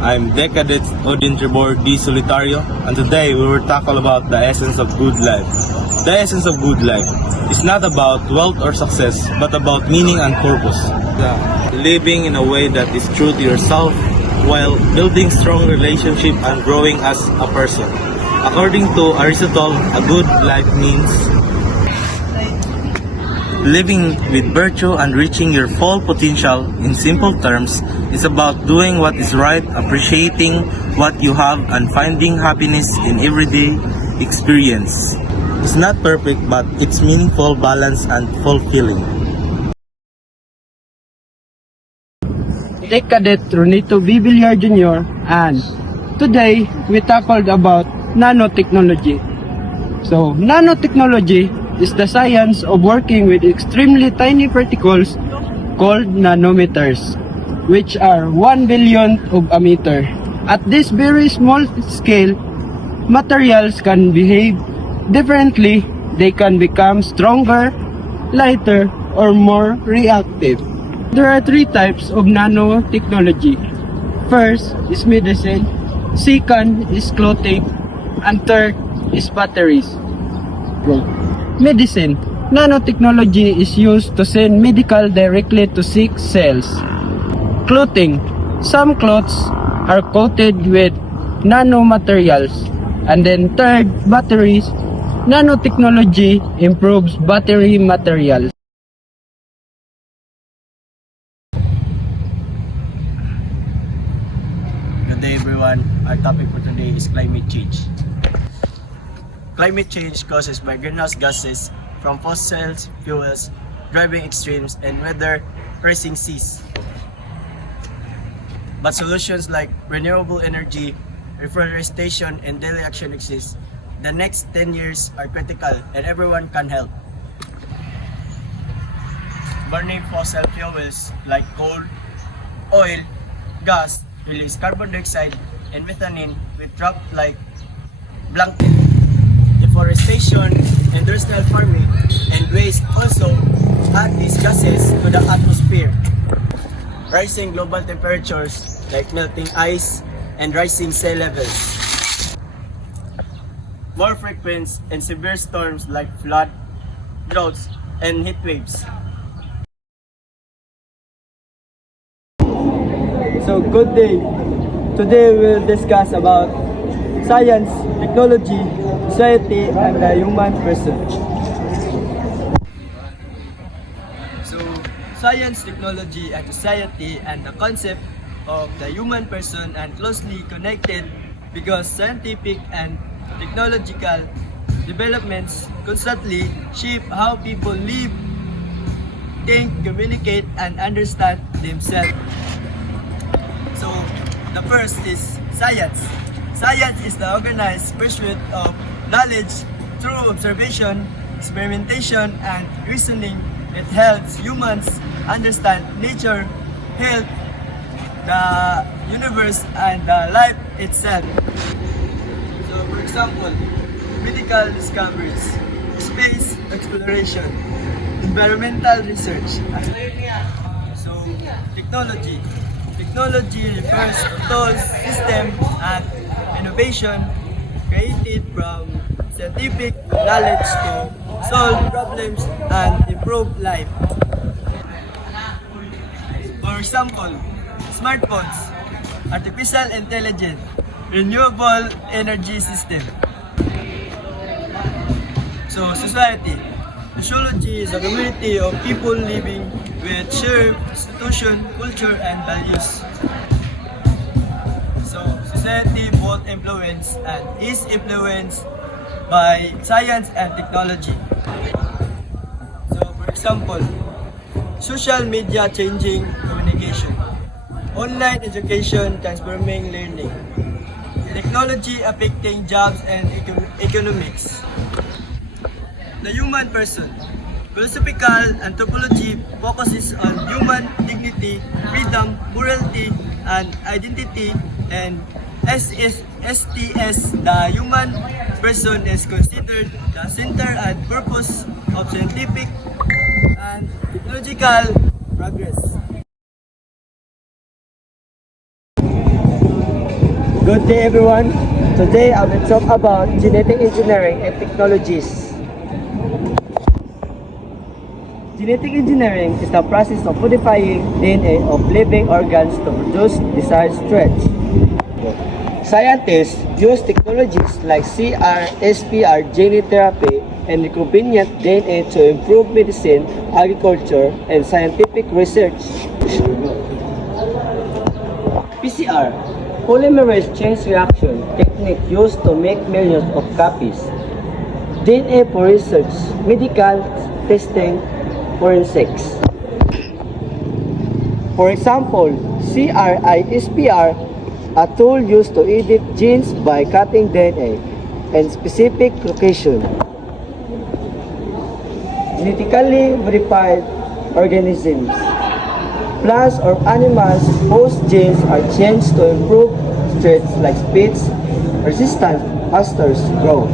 I'm Decadent Odin Tribor D. Solitario, and today we will tackle about the essence of good life. The essence of good life is not about wealth or success, but about meaning and purpose. Living in a way that is true to yourself while building strong relationship and growing as a person. According to Aristotle, a good life means living with virtue and reaching your full potential. In simple terms, it's about doing what is right, appreciating what you have, and finding happiness in everyday experience. It's not perfect, but it's meaningful, balanced, and fulfilling. Cadet Ronito B. Villar Jr. and today we tackled about nanotechnology. So, nanotechnology is the science of working with extremely tiny particles called nanometers, which are 1 billionth of a meter. At this very small scale, materials can behave differently. They can become stronger, lighter, or more reactive. There are three types of nanotechnology. First is medicine, second is clothing, and third is batteries. Medicine. Nanotechnology is used to send medical directly to sick cells. Clothing. Some clothes are coated with nanomaterials. And then third, batteries. Nanotechnology improves battery materials. Good day everyone, our topic for today is climate change. Climate change causes by greenhouse gases from fossil fuels, driving extremes, and weather rising seas. But solutions like renewable energy, reforestation, and daily action exist. The next 10 years are critical and everyone can help. Burning fossil fuels like coal, oil, gas release carbon dioxide and methane with drop like blanket. Deforestation, industrial farming, and waste also add these gases to the atmosphere. Rising global temperatures like melting ice and rising sea levels. More frequent and severe storms like flood, droughts, and heat waves. So good day. Today we'll discuss about science, technology, society, and the human person. So, science, technology, and society and the concept of the human person are closely connected because scientific and technological developments constantly shape how people live, think, communicate, and understand themselves. So, the first is science. Science is the organized pursuit of knowledge through observation, experimentation, and reasoning. It helps humans understand nature, health, the universe, and the life itself. So, for example, medical discoveries, space exploration, environmental research. So, technology. Technology refers to tools, systems, and innovation created from scientific knowledge to solve problems and improve life. For example, smartphones, artificial intelligence, renewable energy system. So, society. Sociology is a community of people living with shared institution, culture, and values. So, society both influenced and is influenced by science and technology. So, for example, social media changing communication, online education transforming learning, technology affecting jobs and economics. The human person. Philosophical anthropology focuses on human dignity, freedom, morality, and identity, and STS, the human person, is considered the center and purpose of scientific and technological progress. Good day everyone. Today I will talk about genetic engineering and technologies. Genetic engineering is the process of modifying DNA of living organs to produce desired traits. Scientists use technologies like CRISPR gene therapy and recombinant DNA to improve medicine, agriculture, and scientific research. PCR, polymerase chain reaction technique used to make millions of copies. DNA for research, medical testing, forensics. For example, CRISPR, a tool used to edit genes by cutting DNA in specific location. Genetically modified organisms. Plants or animals whose genes are changed to improve traits like speed, resistance, faster growth.